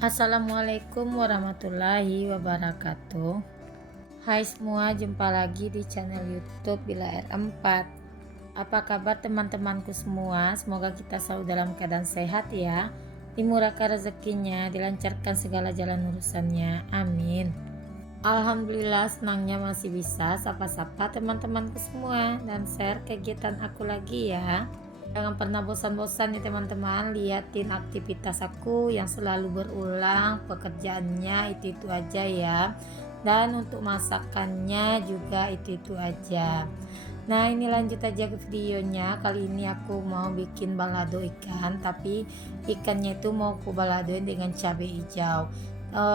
Assalamualaikum warahmatullahi wabarakatuh. Hai semua, jumpa lagi di channel YouTube Bila R4. Apa kabar teman-temanku semua? Semoga kita selalu dalam keadaan sehat ya. Dimurahkan rezekinya, dilancarkan segala jalan urusannya. Amin. Alhamdulillah, senangnya masih bisa sapa-sapa teman-temanku semua dan share kegiatan aku lagi ya. Jangan pernah bosan-bosan ya teman-teman, liatin aktivitas aku yang selalu berulang, pekerjaannya itu-itu aja ya. Dan untuk masakannya juga itu-itu aja. Nah, ini lanjut aja ke videonya. Kali ini aku mau bikin balado ikan, tapi ikannya itu mau aku baladoin dengan cabai hijau.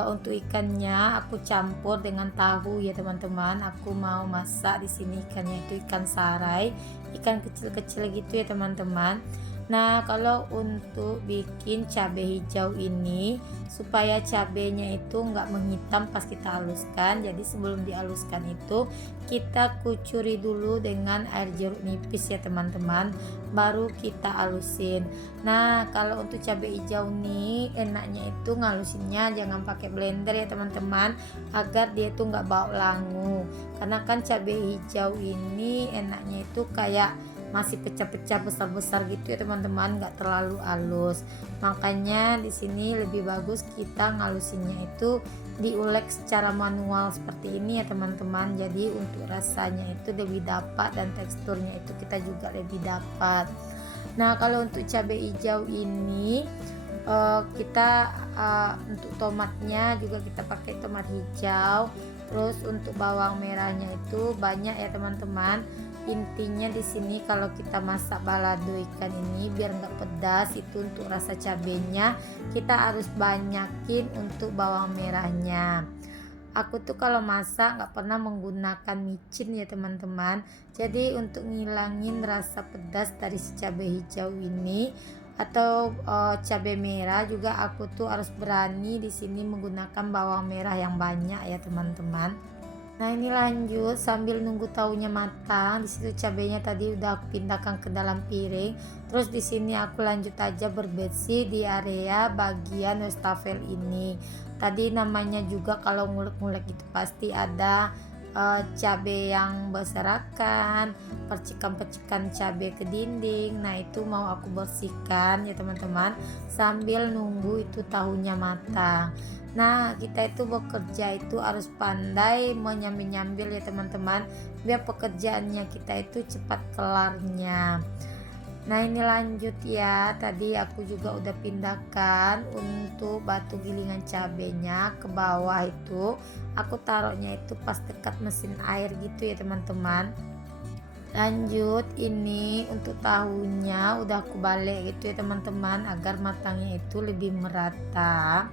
Untuk ikannya aku campur dengan tahu ya teman-teman. Aku mau masak di sini ikannya itu ikan sarai, ikan kecil-kecil gitu ya teman-teman. Nah, kalau untuk bikin cabai hijau ini supaya cabenya itu nggak menghitam pas kita haluskan, jadi sebelum dihaluskan itu kita kucuri dulu dengan air jeruk nipis ya teman-teman, baru kita halusin. Nah, kalau untuk cabai hijau nih enaknya itu ngalusinnya jangan pakai blender ya teman-teman, agar dia itu nggak bau langu. Karena kan cabai hijau ini enaknya itu kayak masih pecah-pecah besar-besar gitu ya teman-teman, nggak terlalu halus. Makanya di sini lebih bagus kita ngalusinnya itu diulek secara manual seperti ini ya teman-teman. Jadi untuk rasanya itu lebih dapat dan teksturnya itu kita juga lebih dapat. Nah, kalau untuk cabai hijau ini kita untuk tomatnya juga kita pakai tomat hijau. Terus untuk bawang merahnya itu banyak ya teman-teman. Intinya di sini kalau kita masak balado ikan ini biar nggak pedas, itu untuk rasa cabenya kita harus banyakin untuk bawang merahnya. Aku tuh kalau masak nggak pernah menggunakan micin ya teman-teman. Jadi untuk ngilangin rasa pedas dari si cabai hijau ini atau cabai merah juga, aku tuh harus berani di sini menggunakan bawang merah yang banyak ya teman-teman. Nah, ini lanjut sambil nunggu tahunya matang. Di situ cabenya tadi udah aku pindahkan ke dalam piring. Terus di sini aku lanjut aja berbersih di area bagian wastafel ini. Tadi namanya juga kalau ngulek-ngulek itu pasti ada cabai yang berserakan, percikan-percikan cabai ke dinding. Nah, itu mau aku bersihkan ya teman-teman sambil nunggu itu tahunya matang. Nah, kita itu bekerja itu harus pandai menyambil-nyambil ya teman-teman, biar pekerjaannya kita itu cepat kelarnya. Nah, ini lanjut ya. Tadi aku juga udah pindahkan untuk batu gilingan cabenya ke bawah itu. Aku taruhnya itu pas dekat mesin air gitu ya teman-teman. Lanjut, ini untuk tahunya udah aku balik gitu ya teman-teman, agar matangnya itu lebih merata.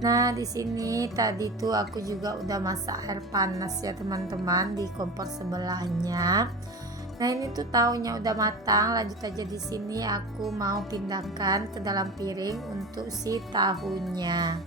Nah, di sini tadi tuh aku juga udah masak air panas ya teman-teman di kompor sebelahnya. Nah, ini tuh tahunya udah matang. Lanjut aja, di sini aku mau pindahkan ke dalam piring untuk si tahunya.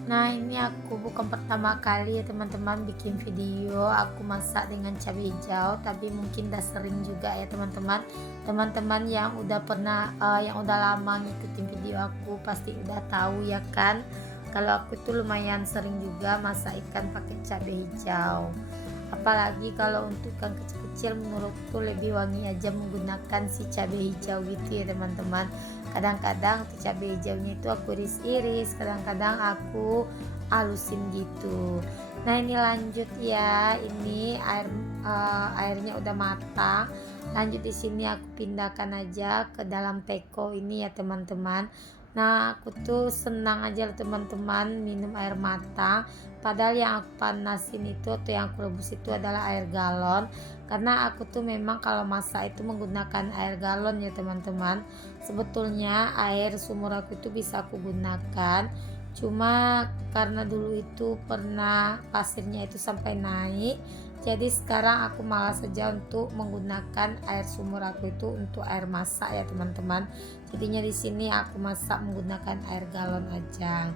Nah, ini aku bukan pertama kali ya teman-teman bikin video aku masak dengan cabai hijau, tapi mungkin udah sering juga ya teman-teman. Teman-teman yang udah pernah yang udah lama ngikutin video aku pasti udah tahu ya kan, kalau aku tuh lumayan sering juga masak ikan pakai cabai hijau. Apalagi kalau untuk ikan kecil-kecil menurutku lebih wangi aja menggunakan si cabai hijau gitu ya teman-teman. Kadang-kadang tuh cabai hijaunya itu aku iris-iris, kadang-kadang aku halusin gitu. Nah, ini lanjut ya. Ini airnya udah matang. Lanjut, di sini aku pindahkan aja ke dalam teko ini ya teman-teman. Nah, aku tuh senang aja teman-teman minum air matang. Padahal yang aku panasin itu atau yang aku rebus itu adalah air galon. Karena aku tuh memang kalau masak itu menggunakan air galon ya teman-teman. Sebetulnya air sumur aku itu bisa aku gunakan. Cuma karena dulu itu pernah pasirnya itu sampai naik, jadi sekarang aku malas saja untuk menggunakan air sumur aku itu untuk air masak ya teman-teman. Jadinya di sini aku masak menggunakan air galon aja.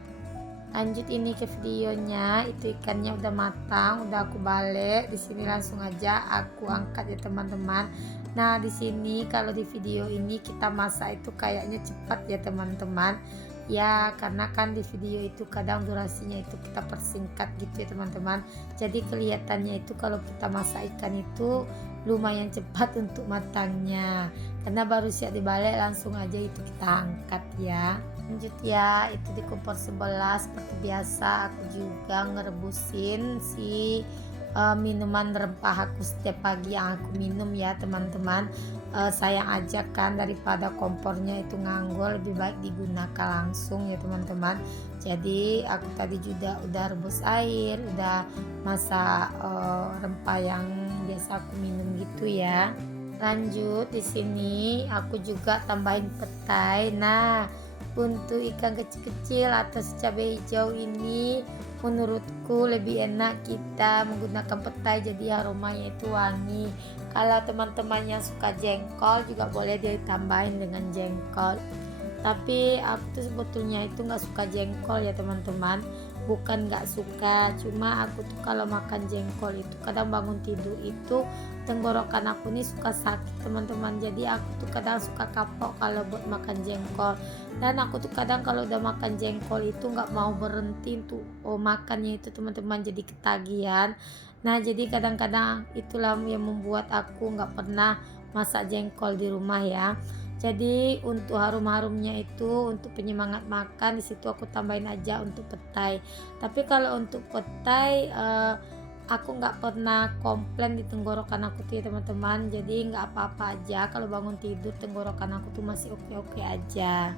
Lanjut ini ke videonya, itu ikannya udah matang, udah aku balik. Di sini langsung aja aku angkat ya teman-teman. Nah, di sini kalau di video ini kita masak itu kayaknya cepat ya teman-teman. Ya, karena kan di video itu kadang durasinya itu kita persingkat gitu ya teman-teman. Jadi kelihatannya itu kalau kita masak ikan itu lumayan cepat untuk matangnya. Karena baru siap dibalik langsung aja itu kita angkat ya. Lanjut ya, itu di kompor sebelah seperti biasa aku juga ngerebusin si minuman rempah aku setiap pagi yang aku minum ya teman-teman. Sayang aja kan daripada kompornya itu nganggur, lebih baik digunakan langsung ya teman-teman. Jadi aku tadi juga udah rebus air, udah masak rempah yang biasa aku minum gitu ya. Lanjut di sini aku juga tambahin petai. Nah, untuk ikan kecil-kecil atau cabai hijau ini menurutku lebih enak kita menggunakan petai, jadi aromanya itu wangi. Kalau teman-teman yang suka jengkol juga boleh ditambahin dengan jengkol, tapi aku tuh sebetulnya itu nggak suka jengkol ya teman-teman. Bukan nggak suka, cuma aku tuh kalau makan jengkol itu kadang bangun tidur itu tenggorokan aku nih suka sakit teman-teman. Jadi aku tuh kadang suka kapok kalau buat makan jengkol. Dan aku tuh kadang kalau udah makan jengkol itu nggak mau berhenti tuh makannya itu teman-teman, jadi ketagihan. Nah, jadi kadang-kadang itulah yang membuat aku nggak pernah masak jengkol di rumah ya. Jadi untuk harum-harumnya itu untuk penyemangat makan, di situ aku tambahin aja untuk petai. Tapi kalau untuk petai aku nggak pernah komplain di tenggorokan aku tuh ya teman-teman. Jadi nggak apa-apa aja kalau bangun tidur tenggorokan aku tuh masih oke-oke aja.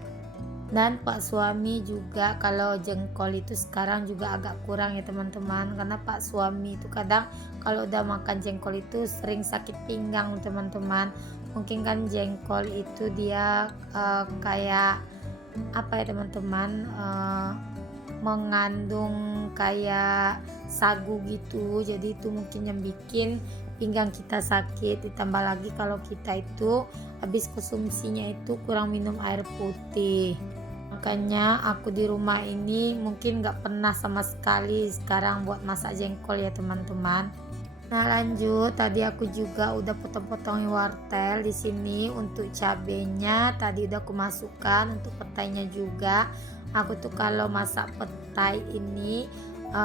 Dan Pak suami juga kalau jengkol itu sekarang juga agak kurang ya teman-teman, karena Pak suami itu kadang kalau udah makan jengkol itu sering sakit pinggang teman-teman. Mungkin kan jengkol itu dia kayak apa ya teman-teman, mengandung kayak sagu gitu, jadi itu mungkin yang bikin pinggang kita sakit. Ditambah lagi kalau kita itu habis konsumsinya itu kurang minum air putih, makanya aku di rumah ini mungkin nggak pernah sama sekali sekarang buat masak jengkol ya teman-teman. Nah, lanjut tadi aku juga udah potong-potongin wortel di sini. Untuk cabenya tadi udah aku masukkan, untuk petainya juga. Aku tuh kalau masak petai ini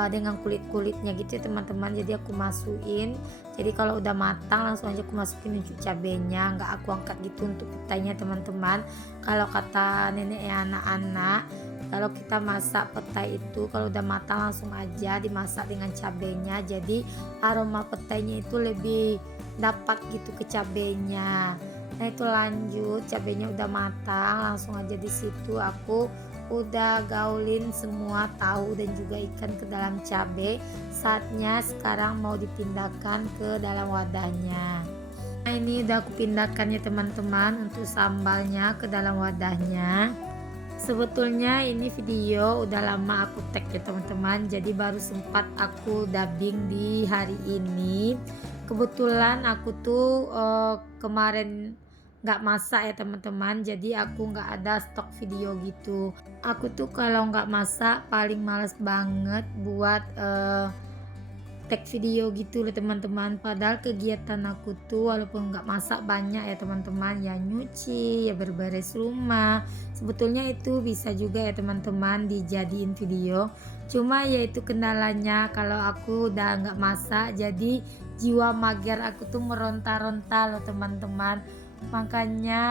dengan kulit-kulitnya gitu ya teman-teman, jadi aku masukin. Jadi kalau udah matang langsung aja aku masukin untuk cabenya, nggak aku angkat gitu untuk petainya teman-teman. Kalau kata nenek ya anak-anak, kalau kita masak petai itu kalau udah matang langsung aja dimasak dengan cabenya, jadi aroma petainya itu lebih dapat gitu ke cabenya. Nah, itu lanjut cabenya udah matang, langsung aja di situ aku udah gaulin semua tahu dan juga ikan ke dalam cabai. Saatnya sekarang mau dipindahkan ke dalam wadahnya. Nah, ini udah aku pindahkan ya teman-teman untuk sambalnya ke dalam wadahnya. Sebetulnya ini video udah lama aku tag ya teman-teman, jadi baru sempat aku dubbing di hari ini. Kebetulan aku tuh kemarin nggak masak ya teman-teman, jadi aku nggak ada stok video gitu. Aku tuh kalau nggak masak paling males banget buat tag video gitu loh teman-teman. Padahal kegiatan aku tuh walaupun nggak masak banyak ya teman-teman, ya nyuci, ya berberes rumah, sebetulnya itu bisa juga ya teman-teman dijadiin video. Cuma ya itu kendalanya, kalau aku udah nggak masak jadi jiwa mager aku tuh meronta-ronta loh teman-teman. Makanya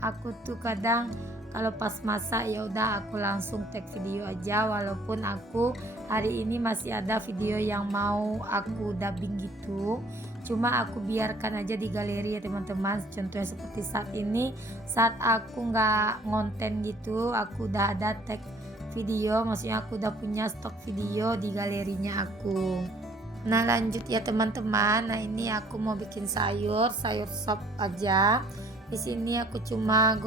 aku tuh kadang kalau pas masak ya udah aku langsung tag video aja, walaupun aku hari ini masih ada video yang mau aku dubbing gitu, cuma aku biarkan aja di galeri ya teman-teman. Contohnya seperti saat ini, saat aku nggak ngonten gitu, aku udah ada tag video, maksudnya aku udah punya stok video di galerinya aku. Nah, lanjut ya teman-teman. Nah, ini aku mau bikin sayur sop aja. Di sini aku cuma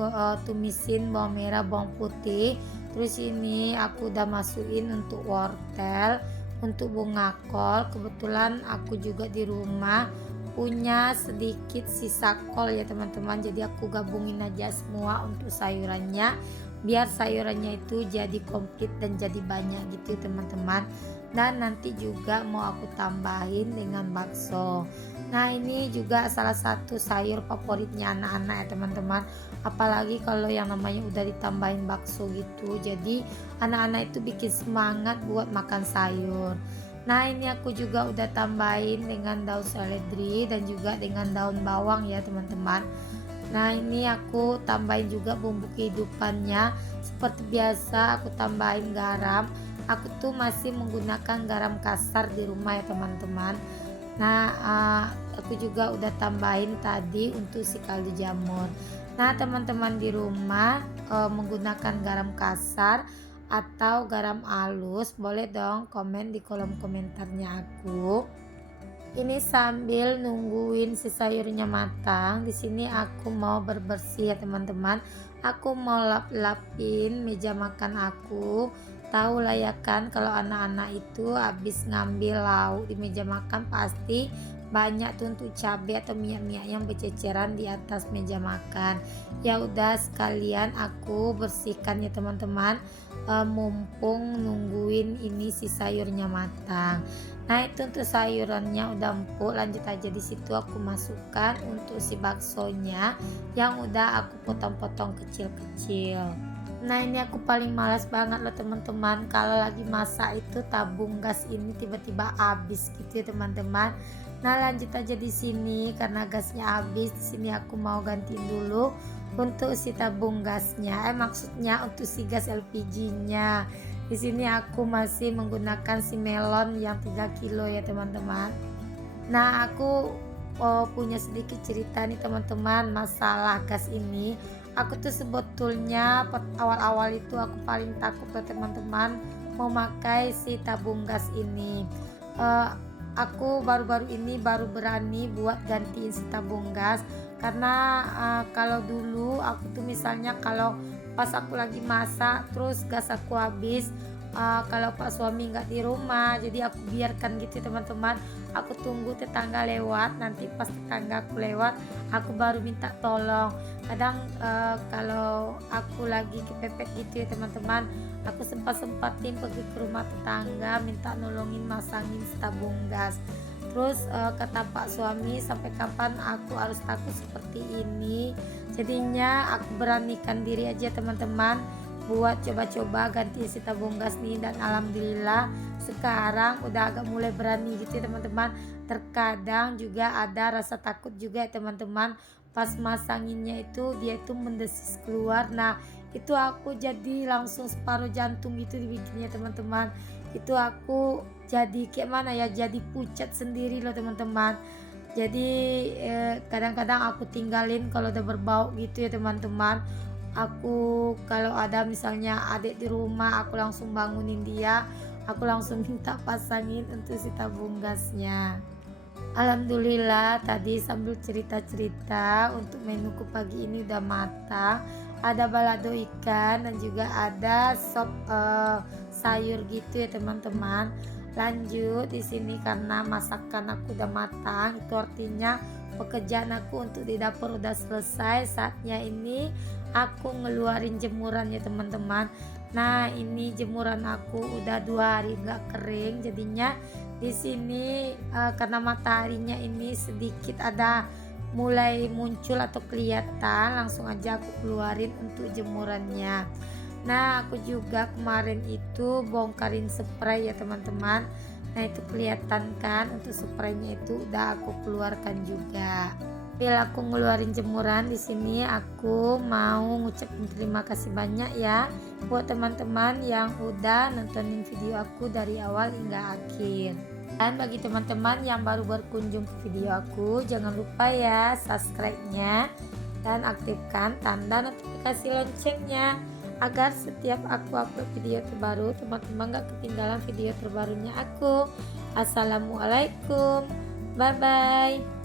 tumisin bawang merah, bawang putih. Terus ini aku udah masukin untuk wortel, untuk bunga kol. Kebetulan aku juga di rumah punya sedikit sisa kol ya teman-teman. Jadi aku gabungin aja semua untuk sayurannya. biar sayurannya itu jadi komplit dan jadi banyak gitu teman-teman. Dan nanti juga mau aku tambahin dengan bakso. Nah ini juga salah satu sayur favoritnya anak-anak ya teman-teman, apalagi kalau yang namanya udah ditambahin bakso gitu, jadi anak-anak itu bikin semangat buat makan sayur. Nah ini aku juga udah tambahin dengan daun seledri dan juga dengan daun bawang ya teman-teman. Nah ini aku tambahin juga bumbu kehidupannya. Seperti biasa aku tambahin garam. Aku tuh masih menggunakan garam kasar di rumah ya teman-teman. Nah aku juga udah tambahin tadi untuk si kaldu jamur. Nah teman-teman di rumah menggunakan garam kasar atau garam halus, boleh dong komen di kolom komentarnya aku. Ini sambil nungguin si sayurnya matang, di sini aku mau berbersih ya teman-teman. Aku mau lap-lapin meja makan aku. Tahu lah ya kan, kalau anak-anak itu habis ngambil lauk di meja makan pasti banyak tuh untuk cabai atau minyak-minyak yang berceceran di atas meja makan. Ya udah sekalian aku bersihkan ya teman-teman, mumpung nungguin ini si sayurnya matang. Nah itu untuk sayurannya udah empuk, lanjut aja di situ aku masukkan untuk si baksonya yang udah aku potong-potong kecil-kecil. Nah ini aku paling malas banget loh teman-teman, kalau lagi masak itu tabung gas ini tiba-tiba habis gitu ya teman-teman. Nah lanjut aja di sini karena gasnya habis, di sini aku mau gantiin dulu untuk si tabung gasnya, maksudnya untuk si gas LPG-nya. Di sini aku masih menggunakan si melon yang 3 kilo ya teman-teman. Nah aku punya sedikit cerita nih teman-teman masalah gas ini. Aku tuh sebetulnya awal-awal itu aku paling takut loh teman-teman memakai si tabung gas ini. Aku baru-baru ini baru berani buat gantiin si tabung gas karena kalau dulu aku tuh misalnya kalau pas aku lagi masak terus gas aku habis, kalau Pak suami nggak di rumah jadi aku biarkan gitu teman-teman. Aku tunggu tetangga lewat, nanti pas tetangga aku lewat aku baru minta tolong. Kadang kalau aku lagi kepepet gitu ya teman-teman, aku sempat-sempatin pergi ke rumah tetangga minta nolongin masangin tabung gas. Terus kata Pak suami, sampai kapan aku harus takut seperti ini. Jadinya aku beranikan diri aja teman-teman buat coba-coba ganti si tabung gas nih, dan alhamdulillah sekarang udah agak mulai berani gitu ya teman-teman. Terkadang juga ada rasa takut juga ya teman-teman, pas masanginnya itu dia itu mendesis keluar. Nah itu aku jadi langsung separuh jantung gitu dibikinnya teman-teman. Itu aku jadi kayak mana ya, jadi pucat sendiri loh teman-teman. Jadi kadang-kadang aku tinggalin kalau udah berbau gitu ya teman-teman. Aku kalau ada misalnya adik di rumah aku langsung bangunin dia, aku langsung minta pasangin untuk si tabung gasnya. Alhamdulillah tadi sambil cerita-cerita untuk menuku pagi ini udah matang. Ada balado ikan dan juga ada sop sayur gitu ya teman-teman. Lanjut di sini karena masakan aku udah matang, itu artinya pekerjaan aku untuk di dapur udah selesai. Saatnya ini aku ngeluarin jemuran ya teman-teman. Nah ini jemuran aku udah 2 hari nggak kering, jadinya di sini karena mataharinya ini sedikit ada mulai muncul atau kelihatan, langsung aja aku keluarin untuk jemurannya. Nah aku juga kemarin itu bongkarin spray ya teman-teman. Nah itu kelihatan kan untuk spraynya itu udah aku keluarkan juga. Bila aku ngeluarin jemuran di sini aku mau ngucapin terima kasih banyak ya buat teman-teman yang udah nontonin video aku dari awal hingga akhir. Dan bagi teman-teman yang baru berkunjung ke video aku, jangan lupa ya subscribe-nya dan aktifkan tanda notifikasi loncengnya agar setiap aku upload video terbaru teman-teman gak ketinggalan video terbarunya aku. Assalamualaikum, bye bye.